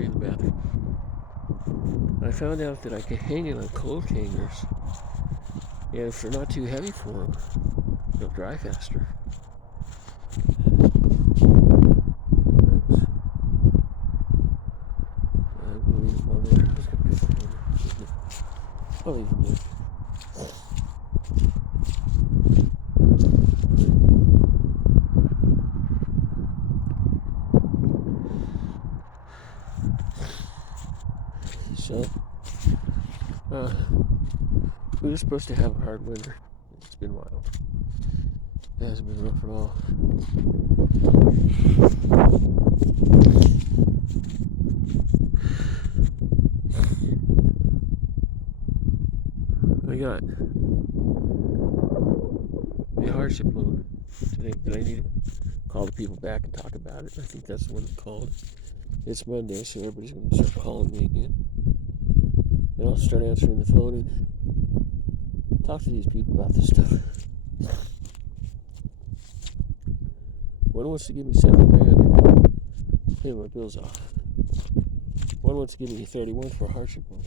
laundry in the bathroom. I found out that I can hang it on coat hangers, and if they're not too heavy for them, they'll dry faster. I'm gonna leave them on there. I was gonna pick up one. I'll leave them there. So, we were supposed to have a hard winter. It's been wild. It hasn't been rough at all. I got the hardship loan today, but I need to call the people back and talk about it. I think that's the one that called. It's Monday, so everybody's going to start calling me again. And I'll start answering the phone and talk to these people about this stuff. One wants to give me $7,000 to pay my bills off. One wants to give me $31,000 for a hardship loan.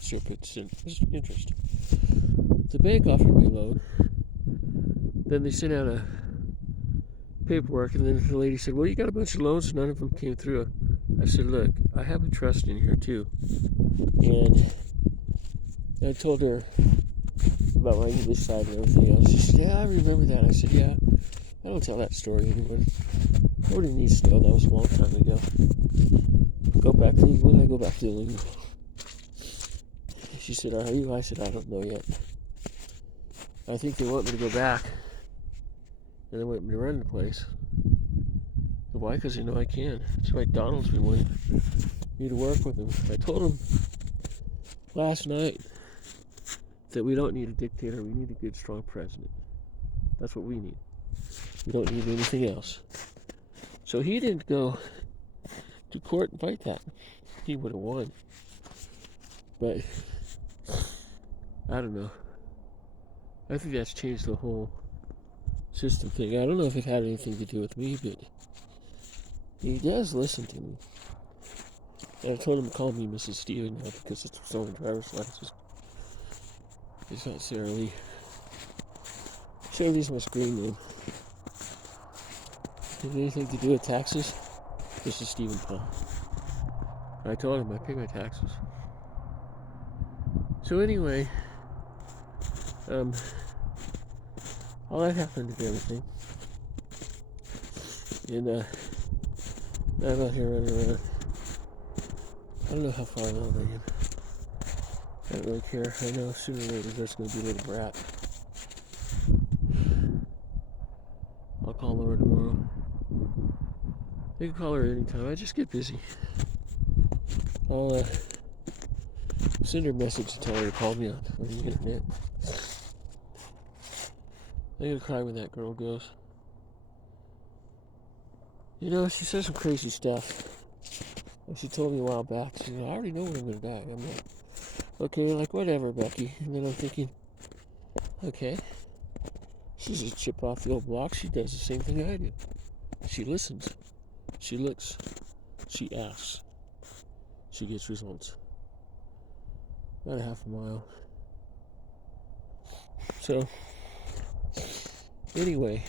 Sure puts interest. The bank offered me a loan. Then they sent out a paperwork, and then the lady said, well, you got a bunch of loans, none of them came through. I said, look, I have a trust in here too. And I told her about my English side and everything else. She said, yeah, I remember that. I said, yeah, I don't tell that story to anyone. Nobody needs to know. That was a long time ago. Go back to England. I go back to England. She said, are you? I said, I don't know yet. I think they want me to go back. And they want me to run the place. Why? Because they know I can. That's why Donald's been wanting me to work with him. I told him last night that we don't need a dictator. We need a good, strong president. That's what we need. We don't need anything else. So he didn't go to court and fight that. He would have won. But I don't know. I think that's changed the whole system thing. I don't know if it had anything to do with me, but he does listen to me. And I told him to call me Mrs. Steven now because it's his own driver's license. It's not Sara Lee. Sara Lee's my screen name. Has anything to do with taxes? This is Stephen Paul. I told him I pay my taxes. So anyway, all that happened and everything. And I'm out here running around. I don't know how far along I am. I don't really care. I know sooner or later there's going to be a little brat. I'll call Laura tomorrow. You can call her anytime. I just get busy. I'll send her a message to tell her to call me on the internet. I'm going to cry when that girl goes. You know, she says some crazy stuff. And she told me a while back, she said, I already know when I'm going to die. I'm like, okay, like, whatever, Becky. And then I'm thinking, okay. She's a chip off the old block. She does the same thing I do. She listens. She looks. She asks. She gets results. About a half a mile. So, anyway,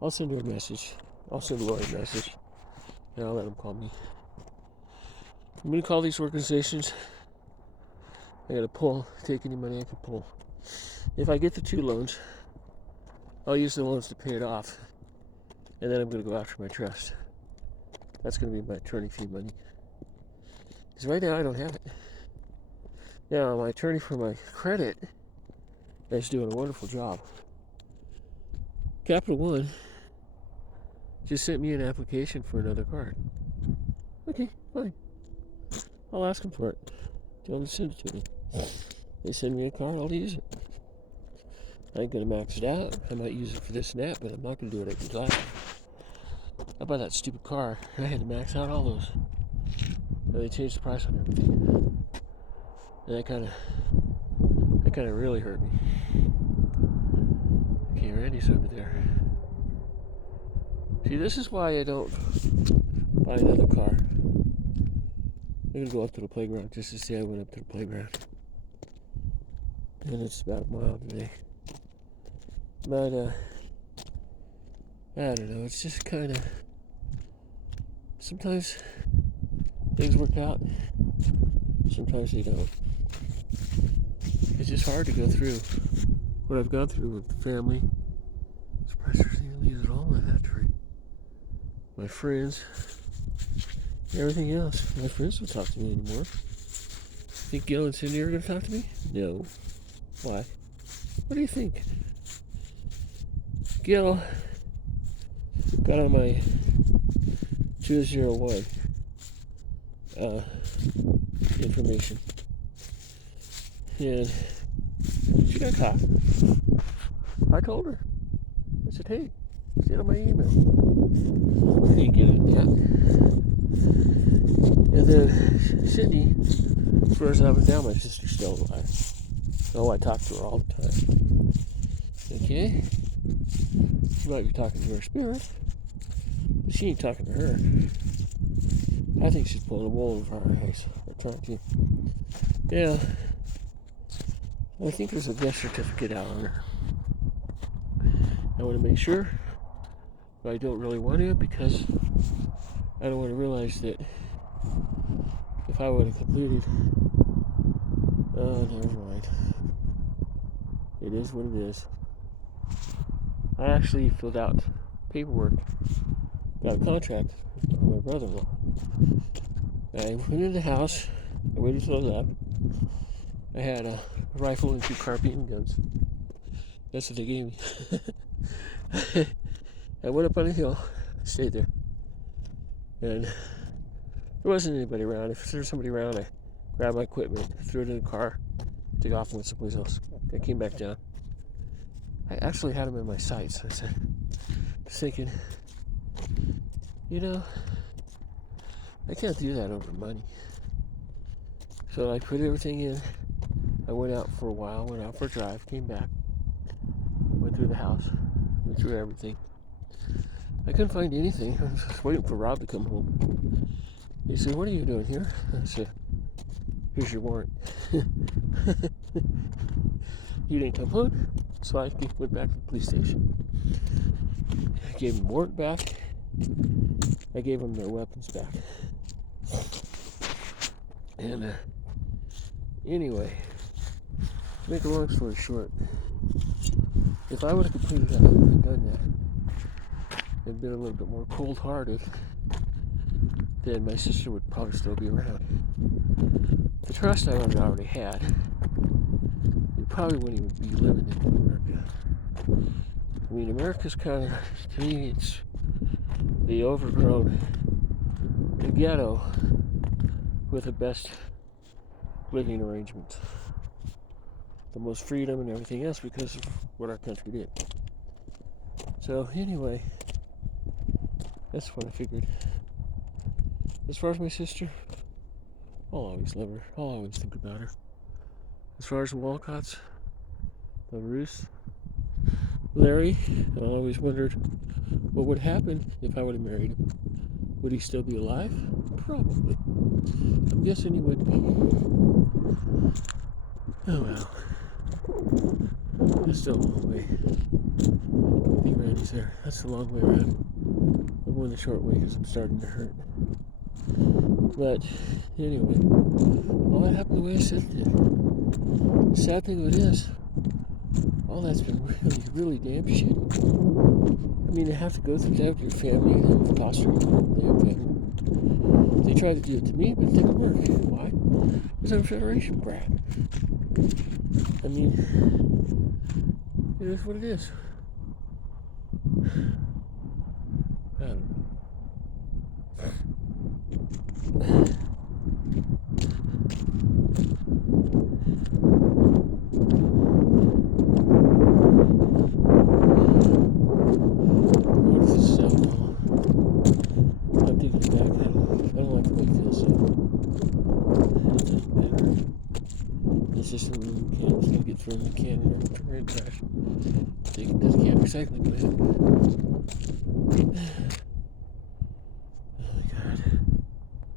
I'll send her a message. I'll send Lori a message. And I'll let them call me. I'm going to call these organizations. I got to take any money I can pull. If I get the 2 loans, I'll use the loans to pay it off. And then I'm going to go after my trust. That's going to be my attorney fee money. Because right now I don't have it. Now, my attorney for my credit is doing a wonderful job. Capital One just sent me an application for another card. Okay, fine. I'll ask them for it. Tell them to send it to me. They send me a card, I'll use it. I ain't gonna max it out. I might use it for this and that, but I'm not gonna do it every time. I bought that stupid car. I had to max out all those. And they changed the price on everything. And that kinda really hurt me. Okay, Randy's over there. See, this is why I don't buy another car. I'm gonna go up to the playground just to say I went up to the playground. And it's about a mile today. But, I don't know, it's just kind of, sometimes things work out, sometimes they don't. It's just hard to go through what I've gone through with the family. I'm surprised there's any leaves at all in that tree. My friends, everything else. My friends don't talk to me anymore. Think Gil and Cindy are going to talk to me? No. Why? What do you think? Gil got on my 201 information. And she got caught. I told her. I said, hey, see it on my email. I didn't get it yet. And then Cindy swears up and down my sister's still alive. Oh, I talk to her all the time. Okay? She might be talking to her spirit, but she ain't talking to her. I think she's pulling a wool over our eyes. Or trying to. Yeah. I think there's a death certificate out on her. I want to make sure, but I don't really want to because I don't want to realize that if I would have completed, never mind. It is what it is. I actually filled out paperwork, got a contract with my brother-in-law. I went in the house, I waited till it was up. I had a rifle and 2 carbine guns. That's what they gave me. I went up on a hill, stayed there. And there wasn't anybody around. If there was somebody around, I grabbed my equipment, threw it in the car, took off and went someplace else. I came back down. I actually had them in my sights. I said, just thinking, you know, I can't do that over money. So I put everything in. I went out for a while, went out for a drive, came back, went through the house, went through everything. I couldn't find anything. I was just waiting for Rob to come home. He said, what are you doing here? I said, here's your warrant. He didn't come home, so I went back to the police station. I gave him the warrant back. I gave them their weapons back. And anyway, to make a long story short, if I would have completed that, I would have done that, and been a little bit more cold-hearted, then my sister would probably still be around. The trust I would have already had, we probably wouldn't even be living in America. I mean, America's kind of, to me, it's the overgrown, the ghetto with the best living arrangements, the most freedom and everything else because of what our country did. So anyway, that's what I figured. As far as my sister, I'll always love her. I'll always think about her. As far as the Walcotts, the Ruth, Larry, I always wondered what would happen if I would have married him. Would he still be alive? Probably. I'm guessing he would be. Oh well. That's still a long way. I think Randy's there. That's the long way around. I'm going the short way because I'm starting to hurt. But anyway, all that happened the way I said it did. The sad thing of it is, all that's been really, really damn shitty. I mean, to have to go through that with your family and foster their family. They tried to do it to me, but it didn't work. Why? Because I'm a Federation brat. I mean, it is what it is. I don't know. What if this is alcohol? I'm taking it back. I don't like the way it feels, so it doesn't matter. It's just a little can. It's gonna get thrown in the can and turn it trash. Take it to the can recycling plant.